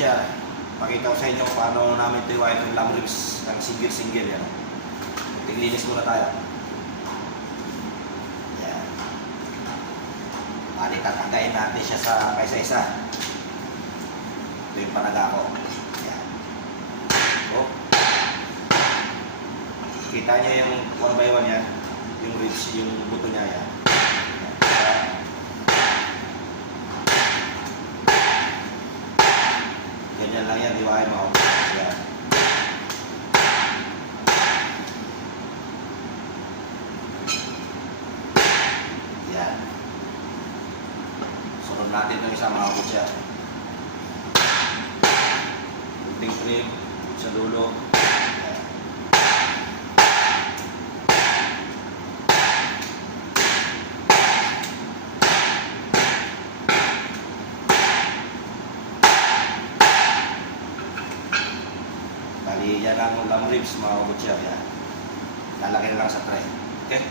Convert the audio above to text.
butcher. Pakita ko sa inyo paano namin tiwain yung lamb ribs ng single-single. Yan. Tiglinis muna tayo. Yan. Tatanggayin natin siya sa kaisa-isa. Ito yung panaga ko. Yan. Oh. Kita niya yung one by one yan. Yung ribs, yung buto niya yan. Ganyan lang yan, hiwain mo. Yan. Yan. Sunod natin ng isang mga butcher. Kunting trim sa dulo. Bali, yan ang lamb ribs, mga butcher. Yan. Lalagay na lang sa tray. Okay?